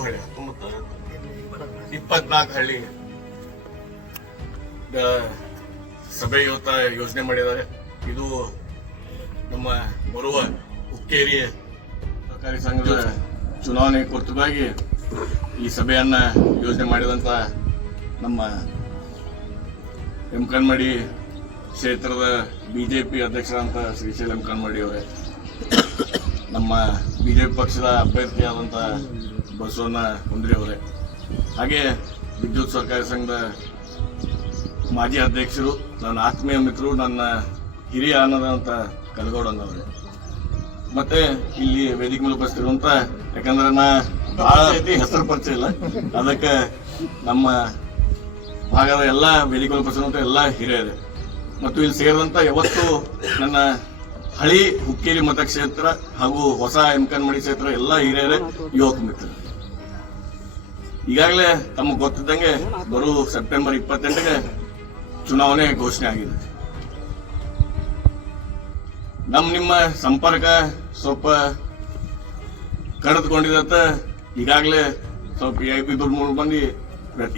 ಹತ್ತೊಂಬತ್ತು ಹಳ್ಳಿ ಇಪ್ಪತ್ನಾಲ್ಕು ಹಳ್ಳಿ ಸಭೆ ಇವತ್ತ ಯೋಜನೆ ಮಾಡಿದ್ದಾರೆ. ಇದು ನಮ್ಮ ಬರುವ ಹುಕ್ಕೇರಿ ಸಹಕಾರಿ ಸಂಘದ ಚುನಾವಣೆ ಕುರಿತಾಗಿ ಈ ಸಭೆಯನ್ನ ಯೋಜನೆ ಮಾಡಿದಂತ ನಮ್ಮ ಎಂ ಕನ್ಮಡಿ ಕ್ಷೇತ್ರದ ಬಿಜೆಪಿ ಅಧ್ಯಕ್ಷರಂತ ಶ್ರೀಶೈಲ್ ಎಂ ಕನ್ಮಡಿ ಅವರೇ. ನಮ್ಮ ಬಿ ಜೆ ಪಿ ಪಕ್ಷದ ಅಭ್ಯರ್ಥಿಯಾದಂಥ ಬಸವಣ್ಣ ಕುಂದ್ರಿ ಅವರೇ. ಹಾಗೆ ವಿದ್ಯುತ್ ಸಹಕಾರಿ ಸಂಘದ ಮಾಜಿ ಅಧ್ಯಕ್ಷರು ನನ್ನ ಆತ್ಮೀಯ ಮಿತ್ರರು ನನ್ನ ಹಿರಿಯ ಅನ್ನದಂಥ ಕಲ್ಗೌಡನವರೇ ಮತ್ತೆ ಇಲ್ಲಿ ವೇದಿಕೆ ಮೇಲೆ ಬಸ್ತಿರುವಂತ ಯಾಕಂದ್ರೆ ನಾ ಬಹಳ ಹೆಸರು ಪರಿಚಯ ಇಲ್ಲ. ಅದಕ್ಕೆ ನಮ್ಮ ಭಾಗದ ಎಲ್ಲ ವೇದಿಕೆ ಮೇಲೆ ಬಸ್ತಿರುವಂತ ಎಲ್ಲ ಹಿರಿಯರು. ಮತ್ತು ಇಲ್ಲಿ ಸೇರಿದಂತ ಯಾವತ್ತು ನನ್ನ ಹಳಿ ಹುಕ್ಕೇರಿ ಮತಕ್ಷೇತ್ರ ಹಾಗೂ ಹೊಸ ಎಮ್ಕನ್ಮಡಿ ಕ್ಷೇತ್ರ ಎಲ್ಲ ಹಿರಿಯರೇ ಯುವಕ ಮಿತ್ರರು. ಈಗಾಗಲೇ ತಮಗೆ ಗೊತ್ತಿದ್ದಂಗೆ ಬರೋ ಸೆಪ್ಟೆಂಬರ್ ಇಪ್ಪತ್ತೆಂಟಿಗೆ ಚುನಾವಣೆ ಘೋಷಣೆ ಆಗಿದೆ. ನಮ್ಮ ನಿಮ್ಮ ಸಂಪರ್ಕ ಸ್ವಲ್ಪ ಕಡಿದುಕೊಂಡಿದತ್ತ ಈಗಾಗಲೇ ಸ್ವಲ್ಪ ಇಬ್ಬರು ಮೂರು ಮಂದಿ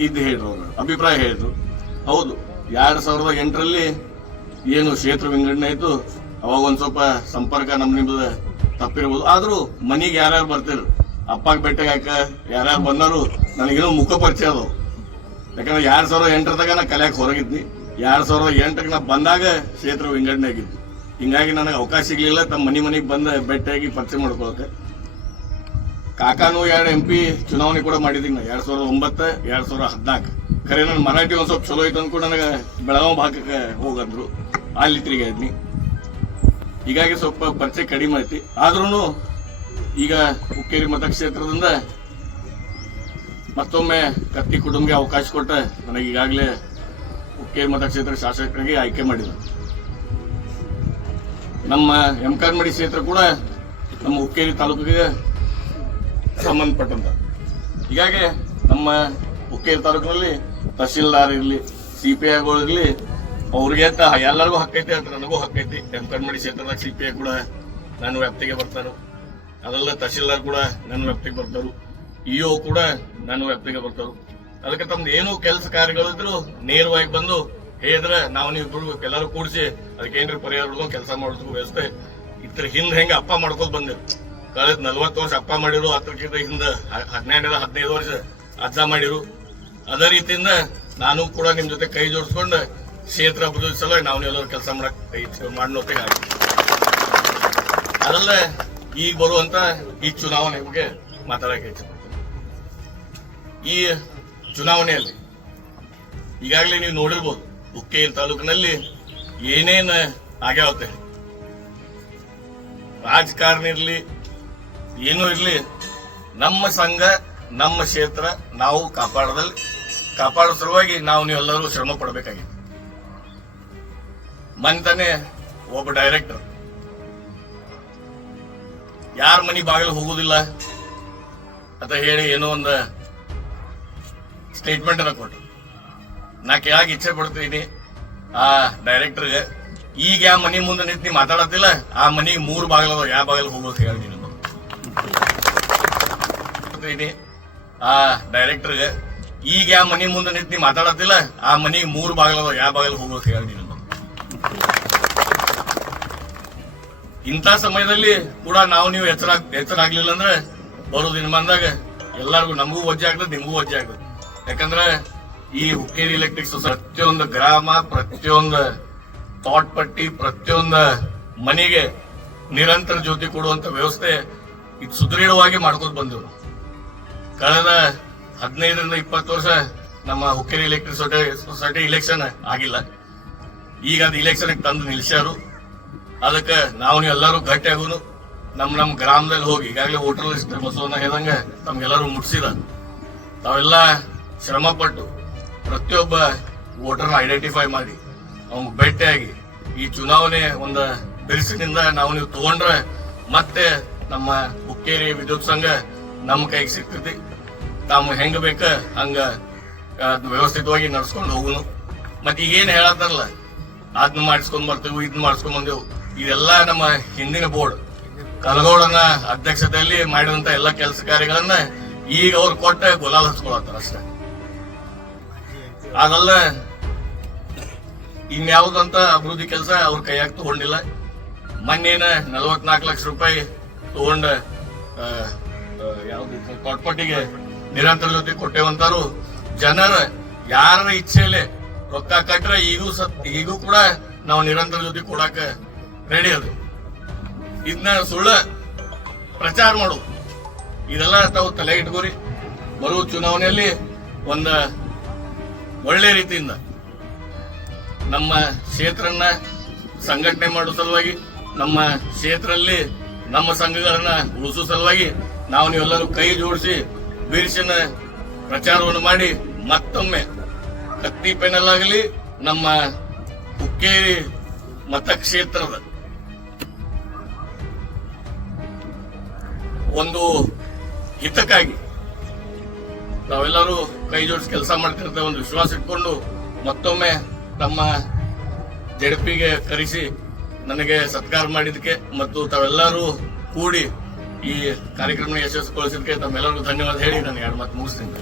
ಇದು ಹೇಳಿದ್ರು ಅವರು, ಅಭಿಪ್ರಾಯ ಹೇಳಿದ್ರು. ಹೌದು, ಎರಡ್ ಸಾವಿರದ ಎಂಟರಲ್ಲಿ ಏನು ಕ್ಷೇತ್ರ ವಿಂಗಡಣೆ ಆಯ್ತು ಅವಾಗ ಒಂದ್ ಸ್ವಲ್ಪ ಸಂಪರ್ಕ ನಮ್ ನಿಮ್ದು ತಪ್ಪಿರ್ಬೋದು. ಆದ್ರೂ ಮನೆಗೆ ಯಾರ್ಯಾರು ಬರ್ತಿರು ಅಪ್ಪಾಗ ಬೆಟ್ಟಗೆ ಯಾರ್ಯಾರು ಬಂದರು ನನಗೇನು ಮುಖ ಪರಿಚಯ ಅದು ಯಾಕಂದ್ರೆ ಎರಡ್ ಸಾವಿರದ ಎಂಟರದಾಗ ನಾ ಕಲಿಯಕ್ ಹೊರಗಿದ್ನಿ. ಎರಡ್ ಸಾವಿರದ ಎಂಟಕ್ಕೆ ನಾ ಬಂದಾಗ ಕ್ಷೇತ್ರ ವಿಂಗಡಣೆ ಆಗಿದ್ದು ಹಿಂಗಾಗಿ ನನಗೆ ಅವಕಾಶ ಸಿಗ್ಲಿಲ್ಲ, ತಮ್ಮ ಮನೆ ಮನೆಗೆ ಬಂದ ಬೆಟ್ಟಾಗಿ ಪರಿಚಯ ಮಾಡ್ಕೊಳಕ್ಕೆ. ಕಾಕಾನು ಎರಡು ಎಂ ಪಿ ಚುನಾವಣೆ ಕೂಡ ಮಾಡಿದ್ದೀನಿ ನಾ, ಎರಡ್ ಸಾವಿರದ ಒಂಬತ್ತ, ಎರಡ್ ಸಾವಿರದ ಹದಿನಾಲ್ಕು. ಖರೆ ನನ್ನ ಮರಾಠಿ ಒಂದು ಸ್ವಲ್ಪ ಚಲೋ ಐತೆ ಅಂದ್ಕೊಂಡು ನನಗೆ ಬೆಳಗಾವಿ ಭಾಗಕ್ಕೆ ಹೋಗಂದ್ರು. ಅಲ್ಲಿ ತಿರುಗಾದ್ನಿ ಹೀಗಾಗಿ ಸ್ವಲ್ಪ ಪರಿಚಯ ಕಡಿಮೆ ಐತಿ. ಆದ್ರೂ ಈಗ ಹುಕ್ಕೇರಿ ಮತಕ್ಷೇತ್ರದಿಂದ ಮತ್ತೊಮ್ಮೆ ಕತ್ತಿ ಕುಟುಂಬಕ್ಕೆ ಅವಕಾಶ ಕೊಟ್ಟ ನನಗೆ ಈಗಾಗಲೇ ಹುಕ್ಕೇರಿ ಮತಕ್ಷೇತ್ರ ಶಾಸಕರಿಗೆ ಆಯ್ಕೆ ಮಾಡಿದ್ರು ನಮ್ಮ ಎಮ್ಕಾರ್ಮಡಿ ಕ್ಷೇತ್ರ ಕೂಡ ನಮ್ಮ ಹುಕ್ಕೇರಿ ತಾಲೂಕಿಗೆ ಸಂಬಂಧಪಟ್ಟಂತ. ಹೀಗಾಗಿ ನಮ್ಮ ಹುಕ್ಕೇರಿ ತಾಲೂಕಿನಲ್ಲಿ ತಹಶೀಲ್ದಾರ್ ಇರಲಿ, ಸಿ ಪಿ ಐಗಳು ಇರಲಿ ಅವ್ರಿಗೆ ಅಂತ ಎಲ್ಲರಿಗೂ ಹಕ್ಕೈತಿ ಅಂತ ನನಗೂ ಹಕ್ಕೈತಿ ಎಮ್ಕನ್ಮಡಿ ಕ್ಷೇತ್ರದಾಗ ಸಿ ಪಿ ಐ ಕೂಡ ನನ್ನ ವ್ಯಾಪ್ತಿಗೆ ಬರ್ತಾರೆ. ಅದೆಲ್ಲ ತಹಶೀಲ್ದಾರ್ ಕೂಡ ನನ್ನ ವ್ಯಾಪ್ತಿಗೆ ಬರ್ತಾರು. ಇಒ ಕೂಡ ನನ್ನ ವ್ಯಾಪ್ತಿಗೆ ಬರ್ತಾರು. ಅದಕ್ಕೆ ತಮ್ದು ಏನು ಕೆಲಸ ಕಾರ್ಯಗಳಿದ್ರು ನೇರವಾಗಿ ಬಂದು ಹೇಳಿದ್ರೆ ನಾವು ನೀವು ಎಲ್ಲರೂ ಕೂಡಿಸಿ ಅದಕ್ಕೆ ಏನ್ರಿ ಪರಿಹಾರ ಹುಡುಗ ಕೆಲಸ ಮಾಡೋದು ವ್ಯವಸ್ಥೆ? ಇದ್ರ ಹಿಂದ್ ಹೆಂಗ ಅಪ್ಪ ಮಾಡ್ಕೊಂಡ್ ಬಂದಿರು. ಕಳೆದ ನಲ್ವತ್ತು ವರ್ಷ ಅಪ್ಪ ಮಾಡಿರು, ಹತ್ತಕ್ಕಿಂತ ಹಿಂದ ಹದಿನೆಂಟರ ಹದಿನೈದು ವರ್ಷ ಅಜ್ಜ ಮಾಡಿರು. ಅದೇ ರೀತಿಯಿಂದ ನಾನು ಕೂಡ ನಿಮ್ ಜೊತೆ ಕೈ ಜೋಡಿಸ್ಕೊಂಡು ಕ್ಷೇತ್ರ ಅಭಿವೃದ್ಧಿ ಸಲುವಾಗಿ ನಾವು ಎಲ್ಲರೂ ಕೆಲಸ ಮಾಡಕ್ ಮಾಡ್ನೋತಿಗೆ ಆಗಿ ಅದಲ್ಲ ಈಗ ಬರುವಂತ ಈ ಚುನಾವಣೆ ಬಗ್ಗೆ ಮಾತಾಡಕ್ಕೆ ಈ ಚುನಾವಣೆಯಲ್ಲಿ ಈಗಾಗಲೇ ನೀವು ನೋಡಿರ್ಬೋದು ಉಕ್ಕೇರಿ ತಾಲೂಕಿನಲ್ಲಿ ಏನೇನ್ ಆಗ್ಯಾವತ್ತೆ ರಾಜಕಾರಣ ಇರಲಿ, ಏನೂ ಇರಲಿ, ನಮ್ಮ ಸಂಘ, ನಮ್ಮ ಕ್ಷೇತ್ರ ನಾವು ಕಾಪಾಡದಲ್ಲಿ ಕಾಪಾಡೋ ಸಲುವಾಗಿ ನಾವು ನೀವೆಲ್ಲರೂ ಶ್ರಮ ಪಡಬೇಕಾಗಿದೆ. ಮನ್ತಾನೆ ಒಬ್ಬ ಡೈರೆಕ್ಟರ್ ಯಾರ ಮನಿ ಬಾಗಿಲು ಹೋಗುದಿಲ್ಲ ಅಂತ ಹೇಳಿ ಏನೋ ಒಂದು ಸ್ಟೇಟ್ಮೆಂಟ್ ಅನ್ನ ಕೊಟ್ಟು ನಾ ಕೇಳಾಗ ಇಚ್ಛೆ ಪಡ್ತೀನಿ ಆ ಡೈರೆಕ್ಟರ್ಗೆ ಈಗ ಯಾವ ಮನಿ ಮುಂದೆ ನಿಂತು ನೀವು ಮಾತಾಡತ್ತಿಲ್ಲ, ಆ ಮನಿ ಮೂರು ಬಾಗಿಲು ಯಾವ ಬಾಗಿಲು ಹೋಗೋದು ಹೇಳಿ ಆ ಡೈರೆಕ್ಟರ್ಗೆ ಈಗ ಯಾವ ಮನಿ ಮುಂದೆ ನಿಂತು ನೀವು ಮಾತಾಡತ್ತಿಲ್ಲ, ಆ ಮನಿ ಮೂರು ಬಾಗಿಲು ಯಾವ ಬಾಗಿಲು ಹೋಗೋದು ಹೇಳಿ ಇಂಥ ಸಮಯದಲ್ಲಿ ಕೂಡ ನಾವು ನೀವು ಎಚ್ಚರ ಎಚ್ಚರ ಆಗ್ಲಿಲ್ಲ ಅಂದ್ರೆ ಬರೋ ದಿನ ಬಂದಾಗ ಎಲ್ಲರಿಗೂ ನಮಗೂ ವಜ್ಜೆ ಆಗ್ತದೆ, ನಿಮಗೂ ವಜ್ಜೆ ಆಗ್ತದೆ. ಯಾಕಂದ್ರೆ ಈ ಹುಕ್ಕೇರಿ ಎಲೆಕ್ಟ್ರಿಕ್ ಪ್ರತಿಯೊಂದು ಗ್ರಾಮ, ಪ್ರತಿಯೊಂದು ತೋಟಪಟ್ಟಿ ಪ್ರತಿಯೊಂದು ಮನೆಗೆ ನಿರಂತರ ಜ್ಯೋತಿ ಕೊಡುವಂತ ವ್ಯವಸ್ಥೆ ಇದು ಸುದೃಢವಾಗಿ ಮಾಡ್ಕೊತ ಬಂದೆವು. ಕಳೆದ ಹದಿನೈದರಿಂದ ಇಪ್ಪತ್ತು ವರ್ಷ ನಮ್ಮ ಹುಕ್ಕೇರಿ ಎಲೆಕ್ಟ್ರಿಕ್ ಸೊಸೈಟಿ ಇಲೆಕ್ಷನ್ ಆಗಿಲ್ಲ. ಈಗ ಅದು ಇಲೆಕ್ಷನ್ ತಂದು ನಿಲ್ಸ್ಯಾರು. ಅದಕ್ಕೆ ನಾವು ಎಲ್ಲರೂ ಗಟ್ಟಿ ಆಗೋನು ನಮ್ಮ ನಮ್ಮ ಗ್ರಾಮದಲ್ಲಿ ಹೋಗಿ ಈಗಾಗಲೇ ಹೋಟೆಲ್ ಲಿಸ್ಟ್ ಹೇಳಂಗೆ ತಮ್ಗೆಲ್ಲರೂ ಮುಟ್ಸಿದ. ತಾವೆಲ್ಲ ಶ್ರಮ ಪಟ್ಟು ಪ್ರತಿಯೊಬ್ಬ ವೋಟರ್ನ ಐಡೆಂಟಿಫೈ ಮಾಡಿ. ಅವ್ನ ಭೇಟಿಯಾಗಿ ಈ ಚುನಾವಣೆ ಒಂದು ಬಿರುಸಿನಿಂದ ನಾವು ನೀವು ತಗೊಂಡ್ರೆ ಮತ್ತೆ ನಮ್ಮ ಹುಕ್ಕೇರಿ ವಿದ್ಯುತ್ ಸಂಘ ನಮ್ಮ ಕೈಗೆ ಸಿಗ್ತೈತಿ. ತಾವು ಹೆಂಗ ಬೇಕ ಹಂಗ ವ್ಯವಸ್ಥಿತವಾಗಿ ನಡ್ಸ್ಕೊಂಡು ಹೋಗುನು. ಮತ್ತೆ ಏನು ಹೇಳತ್ತಾರಲ್ಲ ಅದನ್ನ ಮಾಡಿಸ್ಕೊಂಡ್ ಬರ್ತೇವೆ ಇದನ್ನ ಮಾಡಿಸ್ಕೊಂಡ್ ಬಂದೆವು. ಇದೆಲ್ಲ ನಮ್ಮ ಹಿಂದಿನ ಬೋರ್ಡ್ ಕಲಗೌಡನ ಅಧ್ಯಕ್ಷತೆಯಲ್ಲಿ ಮಾಡಿದಂತ ಎಲ್ಲ ಕೆಲಸ ಕಾರ್ಯಗಳನ್ನ ಈಗ ಅವ್ರು ಕೊಟ್ಟ ಗುಲಾಲ್ ಹಚ್ಕೊಳತ್ತಾರ ಅಷ್ಟೇ. ಅದಲ್ಲ, ಇನ್ಯಾವುದಂತ ಅಭಿವೃದ್ಧಿ ಕೆಲಸ ಅವ್ರ ಕೈಯಾಗ ತಗೊಂಡಿಲ್ಲ. ಮೊನ್ನೇನ ನಲವತ್ನಾಲ್ಕು ಲಕ್ಷ ರೂಪಾಯಿ ತಗೊಂಡ ಯಾವ್ದು ಕೊಟ್ಪಟ್ಟಿಗೆ ನಿರಂತರ ಜೊತೆ ಕೊಟ್ಟೇವಂತಾರು ಜನರ ಯಾರ ಇಚ್ಛೆಲೆ ರೊಕ್ಕ ಕಟ್ಟರೆ ಈಗೂ ಸತ್, ಈಗೂ ಕೂಡ ನಾವು ನಿರಂತರ ಜೊತೆ ಕೊಡಕ್ಕೆ ರೆಡಿ ಅದು. ಇದನ್ನ ಸುಳ್ಳ ಪ್ರಚಾರ ಮಾಡು. ಇದೆಲ್ಲ ತಾವು ತಲೆ ಇಟ್ಕೋರಿ. ಬರುವ ಚುನಾವಣೆಯಲ್ಲಿ ಒಂದು ಒಳ್ಳೆ ರೀತಿಯಿಂದ ನಮ್ಮ ಕ್ಷೇತ್ರನ ಸಂಘಟನೆ ಮಾಡೋ ಸಲುವಾಗಿ, ನಮ್ಮ ಕ್ಷೇತ್ರದಲ್ಲಿ ನಮ್ಮ ಸಂಘಗಳನ್ನ ಉಳಿಸೋ ಸಲುವಾಗಿ ನಾವು ನೀವೆಲ್ಲರೂ ಕೈ ಜೋಡಿಸಿ ಬಿರುಸಿನ ಪ್ರಚಾರವನ್ನು ಮಾಡಿ ಮತ್ತೊಮ್ಮೆ ಕತ್ತಿ ಪೆನಲ್ ಆಗಲಿ, ನಮ್ಮ ಹುಕ್ಕೇರಿ ಮತಕ್ಷೇತ್ರದ ಒಂದು ಹಿತಕ್ಕಾಗಿ ನಾವೆಲ್ಲರೂ ಕೈ ಜೋಡಿಸಿ ಕೆಲಸ ಮಾಡ್ತಿರ್ತ, ಒಂದು ವಿಶ್ವಾಸ ಇಟ್ಕೊಂಡು ಮತ್ತೊಮ್ಮೆ ತಮ್ಮ ಜಡಪಿಗೆ ಕರೆಸಿ ನನಗೆ ಸತ್ಕಾರ ಮಾಡಿದ್ದಕ್ಕೆ ಮತ್ತು ತಾವೆಲ್ಲರೂ ಕೂಡಿ ಈ ಕಾರ್ಯಕ್ರಮ ಯಶಸ್ವಿಗೊಳಿಸಿದಕ್ಕೆ ತಮ್ಮೆಲ್ಲರಿಗೂ ಧನ್ಯವಾದ ಹೇಳಿ, ನಾನು ಎರಡು ಮಾತು ಮುಗಿಸ್ತೀನಿ.